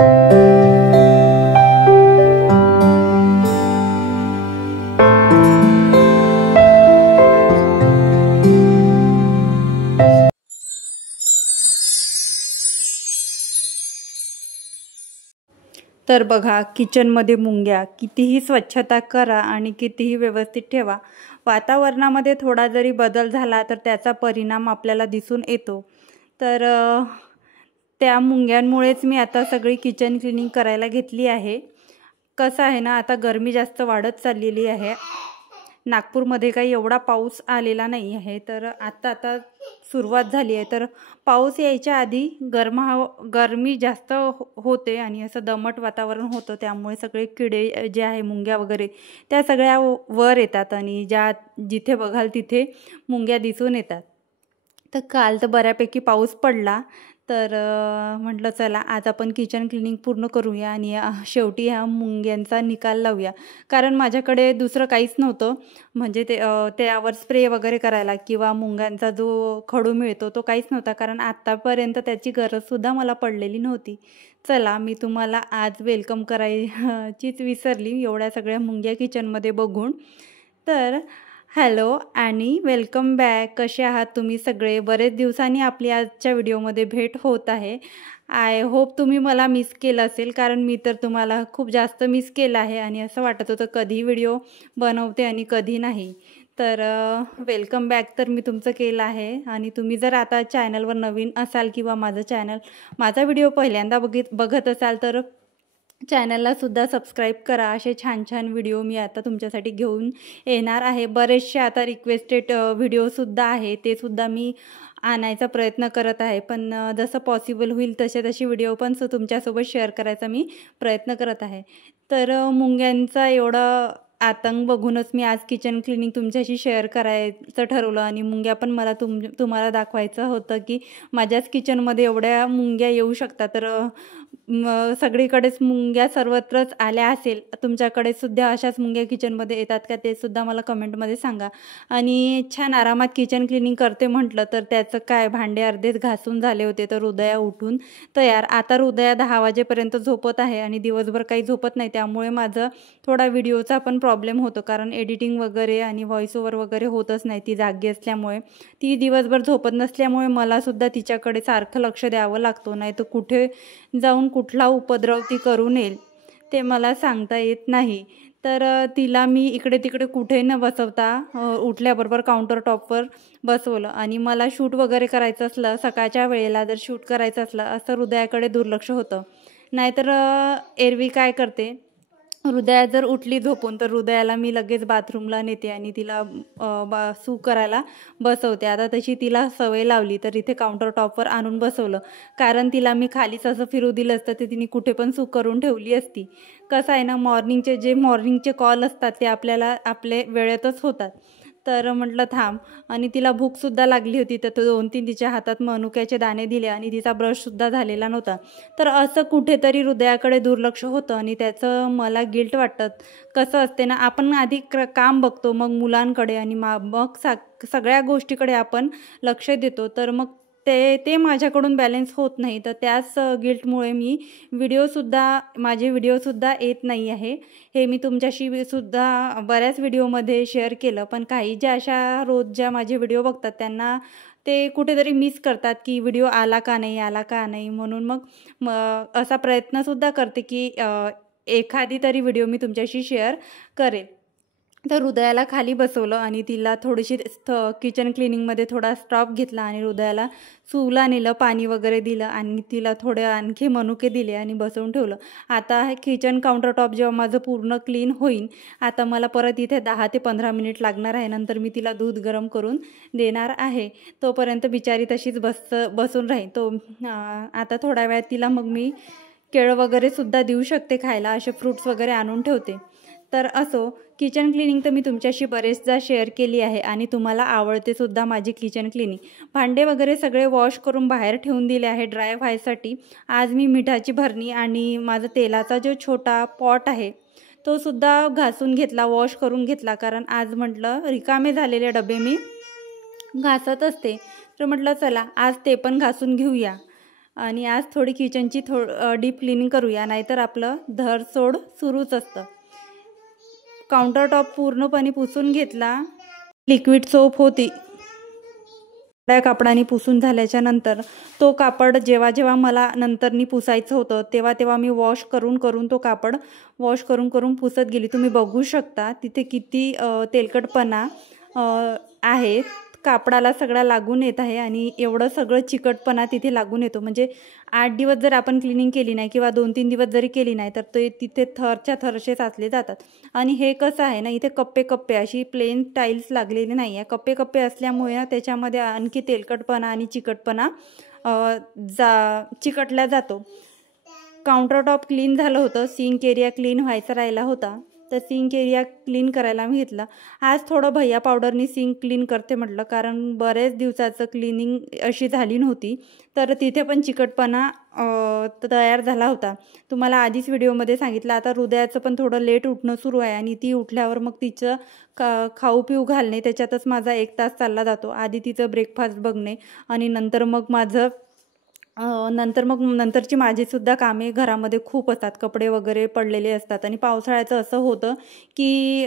तर बघा, किचनमध्ये मुंग्या, कितीही स्वच्छता करा आणि कितीही व्यवस्थित ठेवा, वातावरणामध्ये थोडा जरी बदल झाला तर त्याचा परिणाम आपल्याला दिसून येतो। तर त्या मुंग्यांमुळेच मी आता सगळी किचन क्लीनिंग करायला घेतली आहे। कसं आहे ना, आता गरमी जास्त वाढत चाललेली आहे। नागपूरमध्ये काही एवढा पाऊस आलेला नाही आहे, तर आता सुरुवात झाली आहे। तर पाऊस यायच्या आधी गरमी जास्त होते आणि असं दमट वातावरण होतं, त्यामुळे सगळे किडे जे आहे, मुंग्या वगैरे, त्या सगळ्या वर येतात आणि जिथे बघाल तिथे मुंग्या दिसून येतात। तर काल तर बऱ्यापैकी पाऊस पडला, तर म्हटलं चला आज आपण किचन क्लीनिंग पूर्ण करूया आणि शेवटी ह्या मुंग्यांचा निकाल लावूया। कारण माझ्याकडे दुसरं काहीच नव्हतं, म्हणजे त्यावर स्प्रे वगैरे करायला किंवा मुंग्यांचा जो खडू मिळतो तो काहीच नव्हता, कारण आत्तापर्यंत त्याची गरजसुद्धा मला पडलेली नव्हती। चला, मी तुम्हाला आज वेलकम करायचीच विसरली एवढ्या सगळ्या मुंग्या किचनमध्ये बघून। तर हॅलो आणि वेलकम बॅक। कसे आहात तुम्ही सगळे? बरेच दिवसांनी आपली आजच्या व्हिडिओमध्ये भेट होत आहे। आय होप तुम्ही मला मिस केलं असेल, कारण मी तर तुम्हाला खूप जास्त मिस केलं आहे आणि असं वाटत होतं कधी व्हिडिओ बनवते आणि कधी नाही। तर वेलकम बॅक तर मी तुमचं केलं आहे। आणि तुम्ही जर आता चॅनलवर नवीन असाल किंवा माझा व्हिडिओ पहिल्यांदा बघत असाल तर चॅनलला सुद्धा सबस्क्राईब करा। असे छान छान व्हिडिओ मी आता तुमच्यासाठी घेऊन येणार आहे। बरेचसे आता रिक्वेस्टेड व्हिडिओसुद्धा आहे, ते सुद्धा मी आणायचा प्रयत्न करत आहे, पण जसं पॉसिबल होईल तसे व्हिडिओ पण तुमच्यासोबत शेअर करायचा मी प्रयत्न करत आहे। तर मुंग्यांचा एवढा आतंक बघूनच मी आज किचन क्लीनिंग तुमच्याशी शेअर करायचं ठरवलं आणि मुंग्या पण मला तुम्हाला दाखवायचं होतं की माझ्याच किचनमध्ये एवढ्या मुंग्या येऊ शकतात। तर सगळीकडेच मुंग्या सर्वत्रच आल्या असेल, तुमच्याकडे सुद्धा अशाच मुंग्या किचनमध्ये येतात का ते सुद्धा मला कमेंटमध्ये सांगा। आणि छान आरामात किचन क्लीनिंग करते म्हटलं तर त्याचं काय, भांडे अर्धेच घासून झाले होते, तर हृदया उठून तयार। आता हृदया 10 वाजेपर्यंत झोपत आहे आणि दिवसभर काही झोपत नाही, त्यामुळे माझं थोडा व्हिडिओचा पण प्रॉब्लेम होतो, कारण एडिटिंग वगैरे आणि व्हॉइस ओव्हर वगैरे होतच नाही ती जागी असल्यामुळे। ती दिवसभर झोपत नसल्यामुळे मला सुद्धा तिच्याकडे सारखं लक्ष द्यावं लागतं, नाही तर कुठे जाऊन कुठला उपद्रव ती करून येईल ते मला सांगता येत नाही। तर तिला मी इकडे तिकडे कुठे न बसवता उठल्याबरोबर काउंटर टॉपवर बसवलं आणि मला शूट वगैरे करायचं असलं, सकाळच्या वेळेला जर शूट करायचं असलं असं हृदयाकडे दुर्लक्ष होतं। नाहीतर एरवी काय करते, हृदया जर उठली झोपून तर हृदयाला मी लगेच बाथरूमला नेते आणि तिला सू करायला बसवते। आता तशी तिला सवय लावली, तर इथे काउंटर टॉपवर आणून बसवलं, कारण तिला मी खालीच असं फिरू दिलं असतं तर तिने कुठे पण सू करून ठेवली असती। कसं आहे ना, मॉर्निंगचे कॉल असतात ते आपल्याला आपले वेळेतच होतात। तर म्हटलं थांब, आणि तिला भूकसुद्धा लागली होती, तर 2-3 तिच्या हातात मनुक्याचे दाणे दिले आणि तिचा ब्रशसुद्धा झालेला नव्हता। तर असं कुठेतरी हृदयाकडे दुर्लक्ष होतं आणि त्याचं मला गिल्ट वाटतं। कसं असते ना, आपण आधी काम बघतो, मग मुलांकडे आणि मग सगळ्या गोष्टीकडे आपण लक्ष देतो, तर मग ते माझ्याकडून बॅलन्स होत नाही। तर त्याच गिल्टमुळे माझे व्हिडिओसुद्धा येत नाही आहे। हे मी तुमच्याशी सुद्धा बऱ्याच व्हिडिओमध्ये शेअर केलं, पण काही ज्या अशा रोज ज्या माझे व्हिडिओ बघतात त्यांना ते कुठेतरी मिस करतात की व्हिडिओ आला का नाही, म्हणून मग असा प्रयत्नसुद्धा करते की एखादी तरी व्हिडिओ मी तुमच्याशी शेअर करेल। तर हृदयाला खाली बसवलं आणि तिला थोडीशी किचन क्लिनिंगमध्ये थोडा स्टॉप घेतला आणि हृदयाला सूला नेलं, पाणी वगैरे दिलं आणि तिला थोडे आणखी मनुके दिले आणि बसवून ठेवलं। आता हे किचन काउंटर टॉप जेव्हा माझं पूर्ण क्लीन होईल, आता मला परत इथे 10 ते 15 मिनिट लागणार आहे। नंतर मी तिला दूध गरम करून देणार आहे, तोपर्यंत बिचारी तशीच बसून राहील। आता थोड्या वेळात तिला मग मी केळं वगैरे सुद्धा देऊ शकते खायला, असे फ्रूट्स वगैरे आणून ठेवते। तर असो, किचन क्लिनिंग तर मी तुमच्याशी बरेचदा शेअर केली आहे आणि तुम्हाला आवडते सुद्धा माझी किचन क्लिनिंग। भांडे वगैरे सगळे वॉश करून बाहेर ठेवून दिले आहे ड्राय व्हायसाठी। आज मी मिठाची भरणी आणि माझा तेलाचा जो छोटा पॉट आहे तो सुद्धा घासून घेतला, वॉश करून घेतला, कारण आज म्हटलं रिकामे झालेले डबे मी घासत असते, तर म्हटलं चला आज ते पण घासून घेऊया। आणि आज थोडी किचनची डीप क्लिनिंग करूया, नाहीतर आपलं धरसोड सुरूच असतं. काउंटर टॉप पूर्णपणे पुसून घेतला. लिक्विड सोप होती, त्या कापडाने पुसून झाल्याच्या नंतर तो कापड जेव्हा मला नंतरनी पुसायचं होतं तेव्हा मी वॉश करून तो कापड वॉश करून पुसत गेली. तुम्ही बघू शकता तिथे किती तेलकटपणा आहे, कापडाला सगळा लागून येत आहे आणि एवढं सगळं चिकटपणा तिथे लागून येतो. म्हणजे 8 दिवस जर आपण क्लिनिंग केली नाही किंवा 2-3 दिवस जरी केली नाही तर ते तिथे थरच्या थरशे साचले जातात. आणि हे कसं आहे ना, इथे कप्पे अशी प्लेन टाईल्स लागलेली नाही आहे. कप्पे असल्यामुळे ना त्याच्यामध्ये आणखी तेलकटपणा आणि चिकटपणा चिकटला जातो. काउंटर टॉप क्लीन झालं होतं, सिंक एरिया क्लीन व्हायचा राहिला होता, तर सिंक एरिया क्लीन करायला मी घेतला. आज थोडं भैया पावडरनी सिंक क्लीन करते म्हटलं, कारण बरेच दिवसाचं क्लिनिंग अशी झाली नव्हती, तर तिथे पण चिकटपणा तयार झाला होता. तुम्हाला आधीच व्हिडिओमध्ये सांगितलं. आता हृदयाचं पण थोडं लेट उठणं सुरू आहे आणि ती उठल्यावर मग तिचं खाऊ पिऊ घालणे त्याच्यातच माझा 1 तास चालला जातो. आधी तिचं ब्रेकफास्ट बघणे आणि नंतर मग नंतरची माझीसुद्धा कामे घरामध्ये खूप असतात. कपडे वगैरे पडलेले असतात आणि पावसाळ्याचं असं होतं की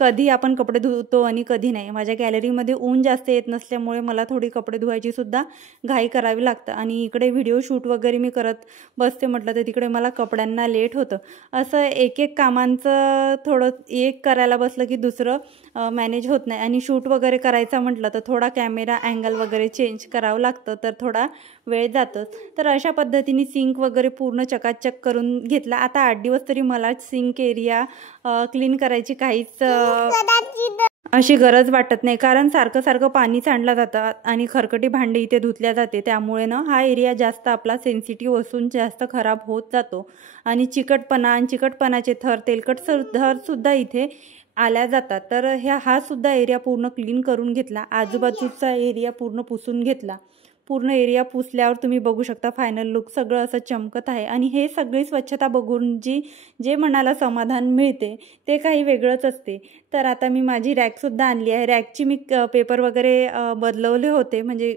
कधी आपण कपडे धुतो आणि कधी नाही. माझ्या गॅलरीमध्ये ऊन जास्त येत नसल्यामुळे मला थोडी कपडे धुवायची सुद्धा घाई करावी लागतं आणि इकडे व्हिडिओ शूट वगैरे मी करत बसते म्हटलं तर तिकडे मला कपड्यांना लेट होतं. असं एक कामांचं थोडं एक करायला बसलं की दुसरं मॅनेज होत नाही. आणि शूट वगैरे करायचा म्हटलं तर थोडा कॅमेरा अँगल वगैरे चेंज करावं लागतं, तर थोडा वेळ जातच. तर अशा पद्धतीने सिंक वगैरे पूर्ण चकाचक करून घेतला. आता 8 दिवस तरी मला सिंक एरिया क्लीन करायची काहीच अशी गरज वाटत नाही, कारण सारखं पाणी सांडलं जातं आणि खरकटी भांडी इथे धुतल्या जाते. त्यामुळे ना हा एरिया जास्त आपला सेन्सिटिव्ह असून जास्त खराब होत जातो आणि चिकटपणाचे थर, तेलकट थर सुद्धा इथे आल्या जातात. तर हा सुद्धा एरिया पूर्ण क्लीन करून घेतला. आजूबाजूचा एरिया पूर्ण पुसून घेतला. पूर्ण एरिया पुसल्यावर तुम्ही बघू शकता फायनल लुक सगळं असं चमकत आहे. आणि हे सगळी स्वच्छता बघून जे मनाला समाधान मिळते ते काही वेगळंच असते. तर आता मी माझी रॅकसुद्धा आणली आहे. रॅकची मी पेपर वगैरे बदलवले होते, म्हणजे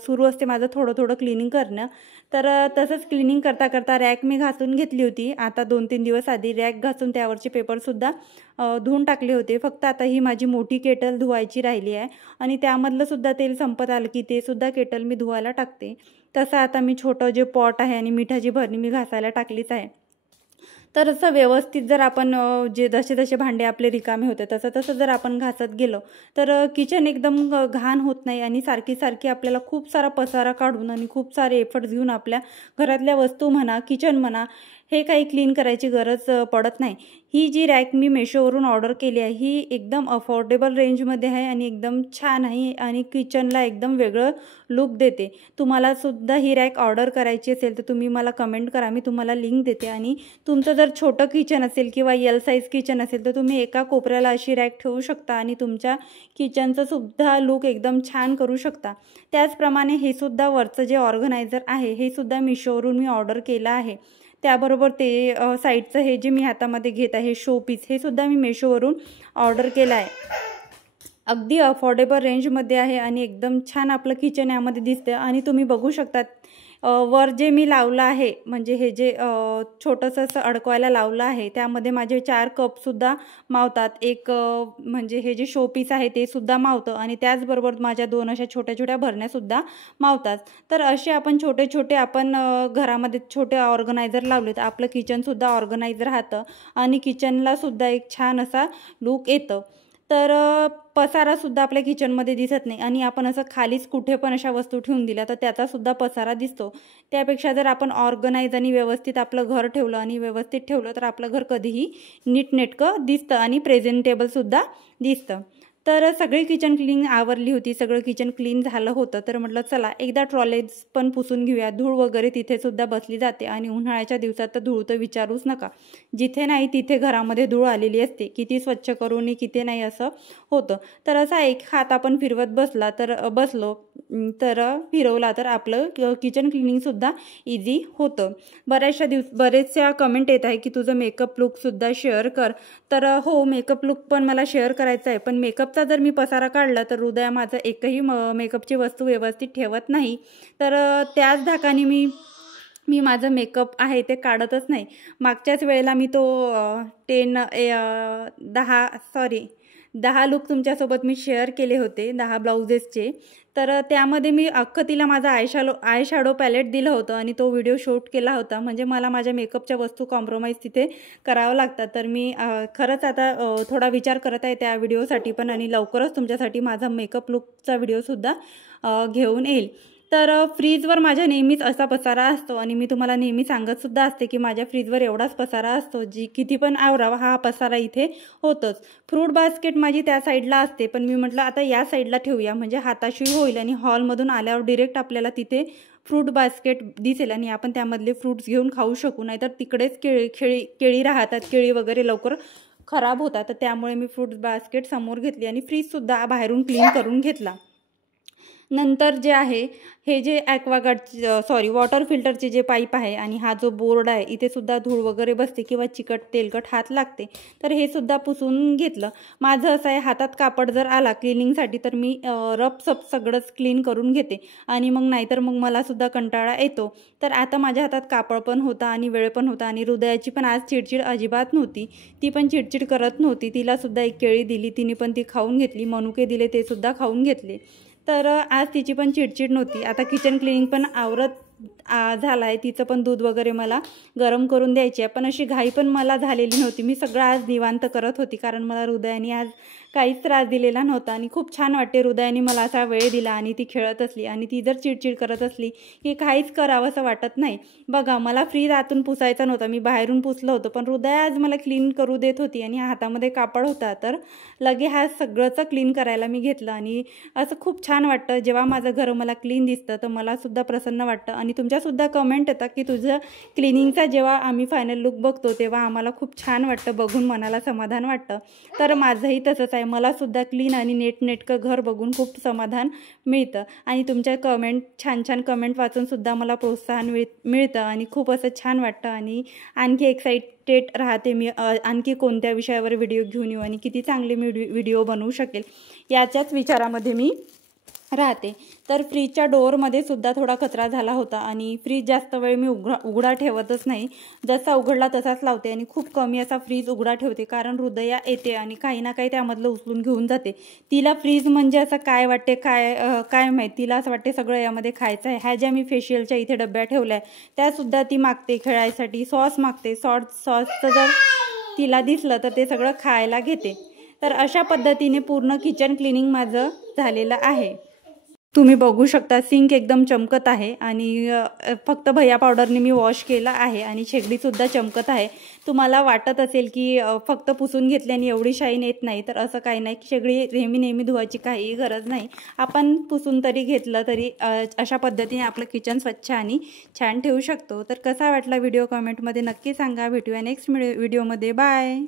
सुरू असते माझं थोडं क्लिनिंग करणं. तर तसंच क्लिनिंग करता रॅक मी घासून घेतली होती. आता 2-3 दिवस आधी रॅक घासून त्यावरचे पेपरसुद्धा धुवून टाकले होते. फक्त आता ही माझी मोठी केटल धुवायची राहिली आहे आणि त्यामधलं सुद्धा तेल संपत आलं की ते सुद्धा केटल मी धुवायला टाकते. तसं आता मी छोटं जे पॉट आहे आणि मिठाची भरणी मी घासायला टाकलीच आहे. तर असं व्यवस्थित जर आपण जसे भांडे आपले रिकामे होते तसं जर आपण घासत गेलो तर किचन एकदम घाण होत नाही आणि सारखी आपल्याला खूप सारा पसारा काढून आणि खूप सारे एफर्ट्स घेऊन आपल्या घरातल्या वस्तू म्हणा, किचन म्हणा, हे काही क्लीन करायची गरज पडत नाही. ही जी रॅक मी मेशोवरून ऑर्डर केली आहे ही एकदम अफोर्डेबल रेंजमध्ये आहे आणि एकदम छान आहे आणि किचनला एकदम वेगळं लुक देते. तुम्हाला सुद्धा ही रॅक ऑर्डर करायची असेल तर तुम्ही मला कमेंट करा, मी तुम्हाला लिंक देते. आणि तुमचं जर छोटं किचन असेल किंवा एल साईज किचन असेल तर तुम्ही एका कोपऱ्याला अशी रॅक ठेवू शकता आणि तुमच्या किचनचं सुद्धा लुक एकदम छान करू शकता. त्याचप्रमाणे हे सुद्धा वरचं जे ऑर्गनायझर आहे हे सुद्धा मेशोवरून मी ऑर्डर केलं आहे. त्याबरोबर ते साईडचं हे जे मी हातामध्ये घेत आहे शोपीस हे सुद्धा मी मेशोवरून ऑर्डर केलं आहे. अगदी अफोर्डेबल रेंजमध्ये आहे आणि एकदम छान आपलं किचन यामध्ये दिसतं. आणि तुम्ही बघू शकतात वर जे मी लावलं आहे, म्हणजे हे जे छोटंसं असं अडकवायला लावलं आहे त्यामध्ये माझे 4 कपसुद्धा मावतात. एक म्हणजे हे जे शोपीस आहे ते सुद्धा मावतं आणि त्याचबरोबर माझ्या 2 अशा छोट्या भरण्यासुद्धा मावतात. तर असे आपण छोटे आपण घरामध्ये छोटे ऑर्गनायझर लावले तर आपलं किचनसुद्धा ऑर्गनायझ राहतं आणि किचनला सुद्धा एक छान असा लुक येतं. तर पसारासुद्धा आपल्या किचनमध्ये दिसत नाही आणि आपण असं खालीच कुठे पण अशा वस्तू ठेवून दिल्या तर त्याचासुद्धा पसारा दिसतो. त्यापेक्षा जर आपण ऑर्गनाइज आणि व्यवस्थित आपलं घर ठेवलं आणि व्यवस्थित ठेवलं तर आपलं घर कधीही नीटनेटकं दिसतं आणि प्रेझेंटेबलसुद्धा दिसतं. तर सगळी किचन क्लीन आवरली होती, सगळं किचन क्लीन झालं होतं. तर म्हटलं चला एकदा ट्रॉलेज पण पुसून घेऊया. धूळ वगैरे तिथे सुद्धा बसली जाते आणि उन्हाळ्याच्या दिवसात तर धूळ तर विचारूच नका. जिथे नाही तिथे घरामध्ये धूळ आलेली असते, किती स्वच्छ करून किती नाही असं होतं. तर असा एक हात आपण फिरवत बसलो तर फिरवला तर आपलं किचन क्लिनिंगसुद्धा इझी होतं. बरेचशा कमेंट येत आहे की तुझं मेकअप लुकसुद्धा शेअर कर. तर हो, मेकअप लुक पण मला शेअर करायचा आहे, पण मेकअपचा जर मी पसारा काढला तर हृदया माझं एकही मेकअपची वस्तू व्यवस्थित ठेवत नाही. तर त्याच धाकाने मी माझं मेकअप आहे ते काढतच नाही. मागच्याच वेळेला मी तो 10 लुक तुमच्यासोबत मी शेअर केले होते, 10 ब्लाउजेसचे. तर त्यामध्ये मी तिला माझा आय शॅडो पॅलेट दिलं होतं आणि तो व्हिडिओ शूट केला होता. म्हणजे मला माझ्या मेकअपच्या वस्तू कॉम्प्रोमाइज तिथे करावं लागतात. तर मी खरंच आता थोडा विचार करत आहे त्या व्हिडिओसाठी पण, आणि लवकरच तुमच्यासाठी माझा मेकअप लुकचा व्हिडिओसुद्धा घेऊन येईल. तर फ्रीजवर माझ्या नेहमीच असा पसारा असतो, आणि मी तुम्हाला नेहमी सांगतसुद्धा असते की माझ्या फ्रीजवर एवढाच पसारा असतो, किती पण आवरावा हा पसारा इथे होतोच. फ्रूट बास्केट माझी त्या साईडला असते, पण मी म्हटलं आता या साईडला ठेवूया म्हणजे हाताशी होईल, आणि हॉलमधून आल्यावर डिरेक्ट आपल्याला तिथे फ्रूट बास्केट दिसेल आणि आपण त्यामधले फ्रूट्स घेऊन खाऊ शकू. नाहीतर तिकडेच केळी राहतात, केळी वगैरे लवकर खराब होतात. तर त्यामुळे मी फ्रूट बास्केट समोर घेतली आणि फ्रीजसुद्धा बाहेरून क्लीन करून घेतला. नंतर जे आहे, हे जे वॉटर फिल्टरचे जे पाईप आहे आणि हा जो बोर्ड आहे, इथे सुद्धा धूळ वगैरे बसते किंवा तेलकट हात लागते, तर हे सुद्धा पुसून घेतलं. माझं असं आहे, हातात कापड जर आला क्लिनिंगसाठी तर मी रफसप सगळंच क्लीन करून घेते, आणि नाहीतर मग मला सुद्धा कंटाळा येतो. तर आता माझ्या हातात कापड पण होता आणि वेळ पण होता, आणि हृदयाची पण आज चिडचिड अजिबात नव्हती. ती पण चिडचिड करत नव्हती. तिला सुद्धा एक केळी दिली, तिने पण ती खाऊन घेतली. मनुके दिले, ते सुद्धा खाऊन घेतले. तर आज तिची पण चिडचिड नव्हती. आता किचन क्लिनिंग पण आवरत झाला आहे. तिचं पण दूध वगैरे मला गरम करून द्यायची आहे, पण अशी घाई पण मला झालेली नव्हती. मी सगळं आज निवांत करत होती, कारण मला हृदयाने आज काहीच त्रास दिलेला नव्हता, आणि खूप छान वाटते हृदयाने मला असा वेळ दिला आणि ती खेळत असली, आणि ती जर चिडचिड करत असली की काहीच करावं असं वाटत नाही. बघा, मला फ्रीज आतून पुसायचा नव्हता, मी बाहेरून पुसलं होतं, पण हृदया आज मला क्लीन करू देत होती, आणि हातामध्ये कापड होता, तर लगे हा सगळंच क्लीन करायला मी घेतलं. आणि असं खूप छान वाटतं जेव्हा माझं घर मला क्लीन दिसतं, तर मला सुद्धा प्रसन्न वाटतं. आणि तुमच्यासुद्धा कमेंट येतात की तुझं क्लिनिंगचा जेव्हा आम्ही फायनल लुक बघतो तेव्हा आम्हाला खूप छान वाटतं, बघून मनाला समाधान वाटतं. तर माझंही तसंच आहे. मला सुद्धा क्लीन आणि नेटनेटकं घर बघून खूप समाधान मिळतं, आणि तुमच्या छान कमेंट वाचून सुद्धा मला प्रोत्साहन मिळतं, आणि खूप असं छान वाटतं, आणि आणखी एक्साइटेड राहते मी आणखी कोणत्या विषयावर व्हिडिओ घेऊन येऊ आणि किती चांगले मी व्हिडिओ बनवू शकेल याच्याच विचारामध्ये मी राहते. तर फ्रीजच्या डोअरमध्ये सुद्धा थोडा कचरा झाला होता, आणि फ्रीज जास्त वेळ मी उघडा ठेवतच नाही. जसा उघडला तसाच लावते, आणि खूप कमी असा फ्रीज उघडा ठेवते, कारण हृदया येते आणि काही ना काही त्यामधलं उचलून घेऊन जाते. तिला फ्रीज म्हणजे असं काय वाटते, काय माहीत, तिला असं वाटते सगळं यामध्ये खायचं आहे. ह्या ज्या मी फेशियलच्या इथे डब्या ठेवल्या आहे त्यासुद्धा ती मागते खेळायसाठी. सॉस मागते, सॉसचं जर तिला दिसलं तर ते सगळं खायला घेते. तर अशा पद्धतीने पूर्ण किचन क्लिनिंग माझं झालेलं आहे. तुम्ही बघू शकता सिंक एकदम चमकत आहे, आणि फक्त भैया पावडरने मी वॉश केला आहे, आणि शेगडीसुद्धा चमकत आहे. तुम्हाला वाटत असेल की फक्त पुसून घेतल्याने एवढी शाईन येत नाही, तर असं काही नाही. शेगडी नेहमी धुवायची काहीही गरज नाही. आपण पुसून तरी घेतलं तरी अशा पद्धतीने आपलं किचन स्वच्छ आणि छान ठेवू शकतो. तर कसा वाटला व्हिडिओ कमेंटमध्ये नक्की सांगा. भेटूया नेक्स्ट व्हिडिओमध्ये. बाय.